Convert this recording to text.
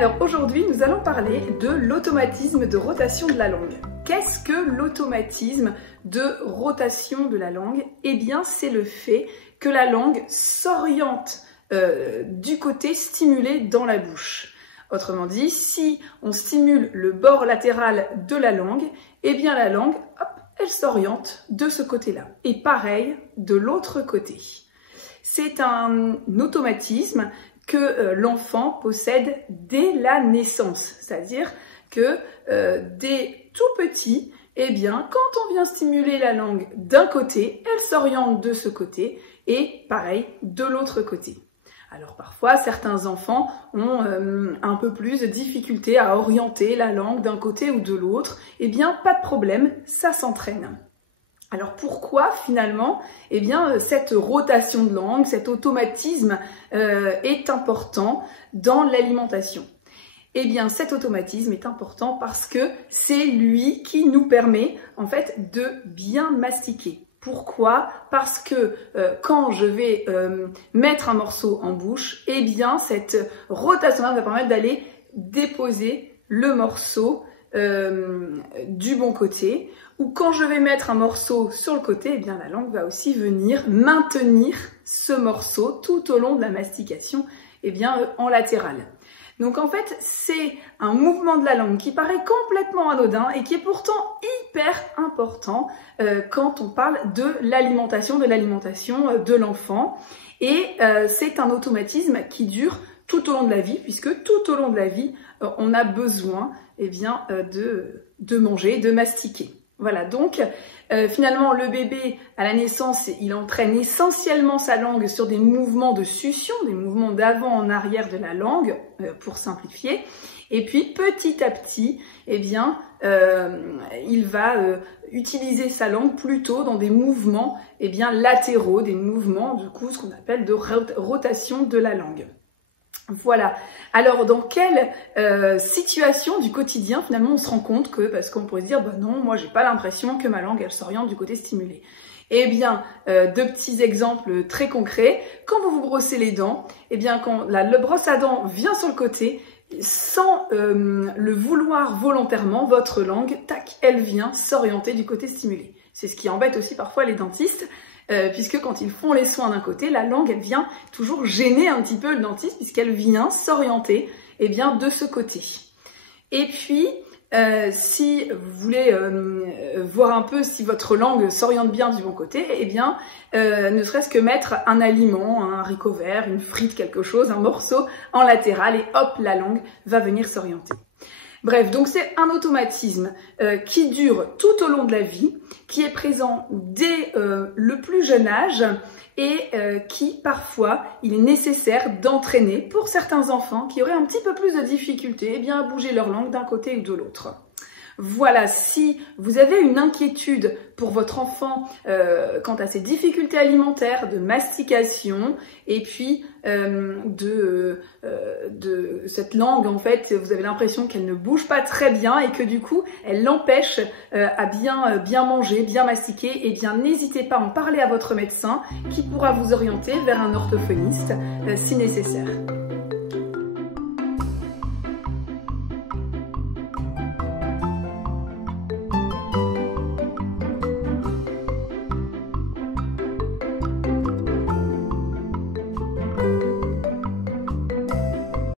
Alors aujourd'hui, nous allons parler de l'automatisme de rotation de la langue. Qu'est-ce que l'automatisme de rotation de la langue? Eh bien, c'est le fait que la langue s'oriente du côté stimulé dans la bouche. Autrement dit, si on stimule le bord latéral de la langue, eh bien la langue, hop, elle s'oriente de ce côté-là. Et pareil de l'autre côté. C'est un automatisme que l'enfant possède dès la naissance. C'est-à-dire que dès tout petit, eh bien, quand on vient stimuler la langue d'un côté, elle s'oriente de ce côté et pareil de l'autre côté. Alors parfois, certains enfants ont un peu plus de difficulté à orienter la langue d'un côté ou de l'autre. Eh bien, pas de problème, ça s'entraîne. Alors pourquoi finalement, eh bien, cette rotation de langue, cet automatisme est important dans l'alimentation? Eh bien, cet automatisme est important parce que c'est lui qui nous permet en fait de bien mastiquer. Pourquoi? Parce que quand je vais mettre un morceau en bouche, eh bien cette rotation-là va permettre d'aller déposer le morceau du bon côté. Ou quand je vais mettre un morceau sur le côté, eh bien la langue va aussi venir maintenir ce morceau tout au long de la mastication, eh bien en latéral. Donc en fait, c'est un mouvement de la langue qui paraît complètement anodin et qui est pourtant hyper important quand on parle de l'alimentation de l'enfant. Et c'est un automatisme qui dure tout au long de la vie, puisque tout au long de la vie, on a besoin eh bien, de manger, de mastiquer. Voilà, donc finalement le bébé à la naissance, il entraîne essentiellement sa langue sur des mouvements de succion, des mouvements d'avant en arrière de la langue, pour simplifier. Et puis petit à petit, eh bien, il va utiliser sa langue plutôt dans des mouvements eh bien, latéraux, des mouvements du coup ce qu'on appelle de rotation de la langue. Voilà. Alors, dans quelle situation du quotidien, finalement, on se rend compte que, parce qu'on pourrait se dire, bah non, moi, j'ai pas l'impression que ma langue, elle s'oriente du côté stimulé. Eh bien, deux petits exemples très concrets. Quand vous vous brossez les dents, eh bien, quand le brosse à dents vient sur le côté, sans le vouloir volontairement, votre langue, tac, elle vient s'orienter du côté stimulé. C'est ce qui embête aussi parfois les dentistes. Puisque quand ils font les soins d'un côté, la langue, elle vient toujours gêner un petit peu le dentiste puisqu'elle vient s'orienter eh bien, de ce côté. Et puis, si vous voulez voir un peu si votre langue s'oriente bien du bon côté, eh bien, ne serait-ce que mettre un aliment, un haricot vert, une frite, quelque chose, un morceau en latéral et hop, la langue va venir s'orienter. Bref, donc c'est un automatisme qui dure tout au long de la vie, qui est présent dès le plus jeune âge et qui, parfois, il est nécessaire d'entraîner pour certains enfants qui auraient un petit peu plus de difficultés eh bien, à bouger leur langue d'un côté ou de l'autre. Voilà, si vous avez une inquiétude pour votre enfant quant à ses difficultés alimentaires, de mastication, et puis de cette langue, en fait, vous avez l'impression qu'elle ne bouge pas très bien et que du coup, elle l'empêche à bien manger, bien mastiquer, et bien n'hésitez pas à en parler à votre médecin qui pourra vous orienter vers un orthophoniste si nécessaire.